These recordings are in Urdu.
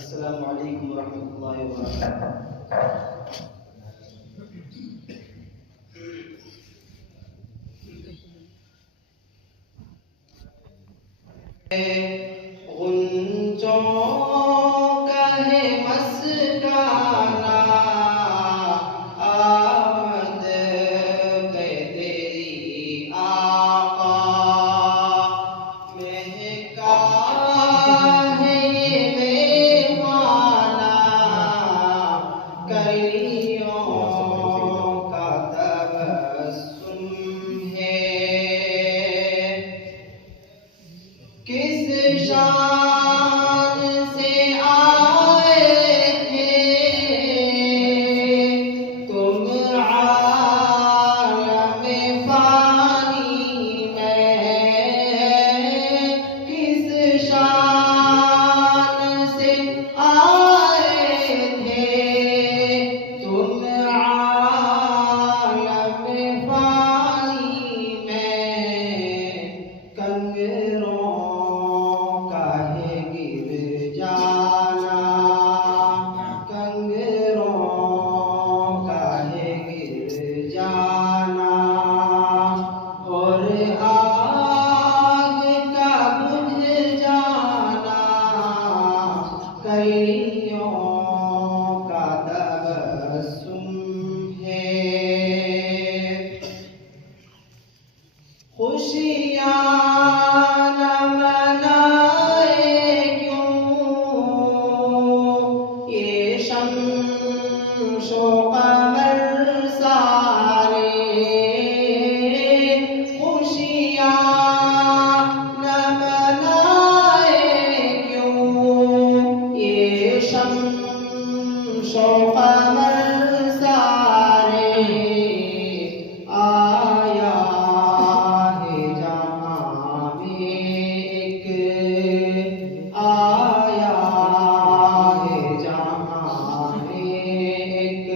السلام علیکم ورحمۃ اللہ وبرکاتہ۔ غنچوں کا ہے مسکانہ، آمد پہ تیری آقا، مہکا ہے یہ میخانہ، کلیوں کا تبسم ہے۔ کس شان سے آئے تھے تم عالم فانی میں، کس شان سے آئے تھے تم عالم فانی میں، کنگروں کا تبسم ہے۔ خوشیاں نہ منائے کیوں یہ شمس و قمر سارے، خوشیاں نہ منائے کیوں یہ شمس و قمر سارے، آیا ہے جہاں میں ایک، آیا ہے جہاں میں ایک،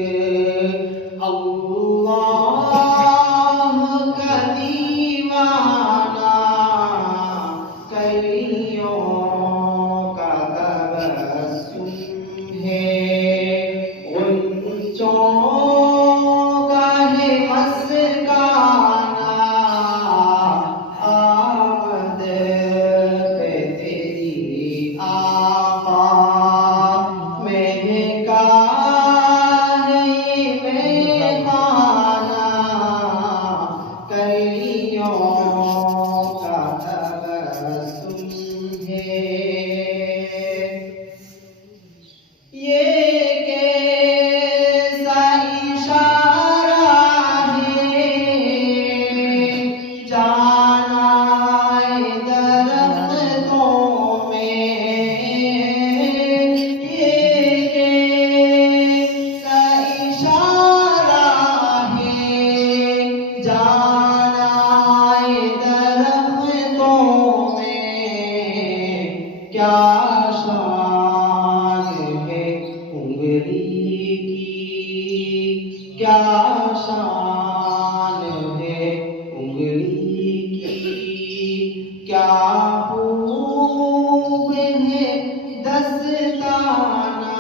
اللہ کا دیوانہ، کلیوں کا تبسم ہے۔ غنچوں کا ہے مسکانہ، آمد پہ تیری آقا، مہکا ہے یہ میخانہ، کلیوں کا تبسم ہے۔ یہ کیسا اشارہ ہے جانا درختوں میں، یہ کیسا اشارہ ہے جانا درختوں میں، کیا شان ہے انگلی کی، کیا شان ہے انگلی کی، کیا خوب ہے دستانہ،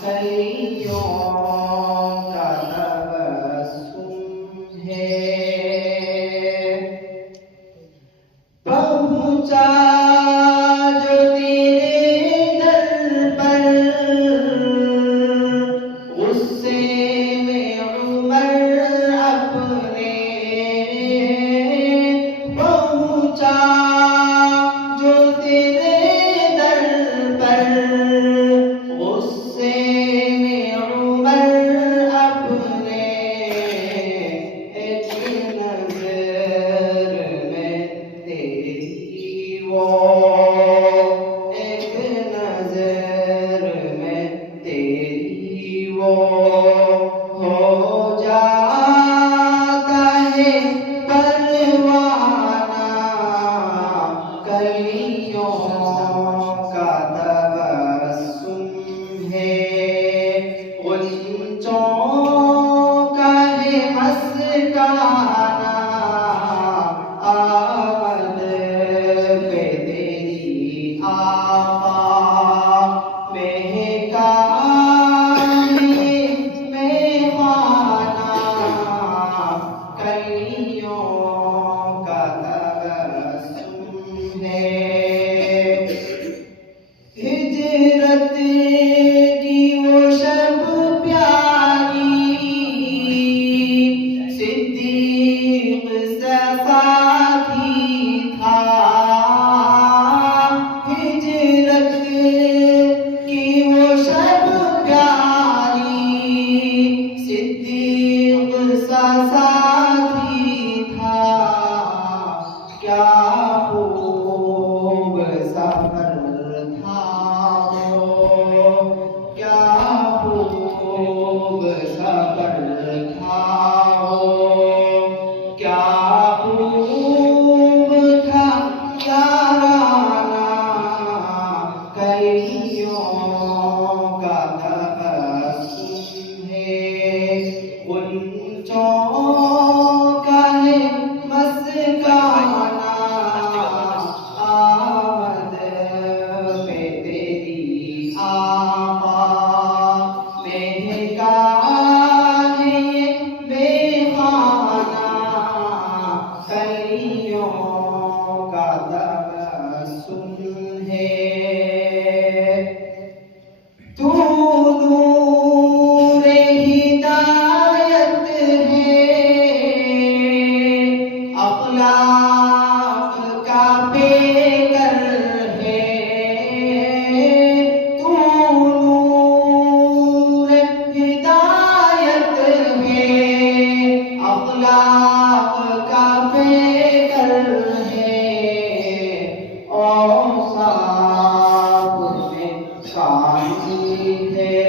کلیوں کا تبسم ہے۔ پہنچا جو تیرے در پر غصے میں عمر اپنے، پہنچا جو تیرے در پر غصے میں عمر اپنے، ایک نظر میں تیری وہ ساتھی تھا، ہجرت کی وہ شب پیاری، صدیق سا ساتھی تھا، کیا خوب سفر تھا وہ، کیا خوب سفر تھا وہ، کیا خوب تھا یارانہ کئیوں کا تبسم ہے، غنچوں کا ہے مسکانہ، آمد پہ تیری آقا مہکان یہ بے خانہ، کلیوں کا تبسم ہے، تو نور ہدایت ہے، اخلاق کا پیکر ہے، تو نور ہدایت ہے، اخلاق کا پیکر ہے، اوصاف میں کامل ہے،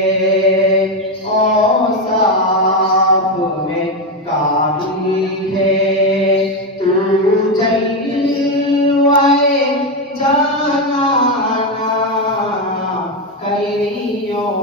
اوصاف میں کامل ہے، تو جلوۂ جانانہ کئیوں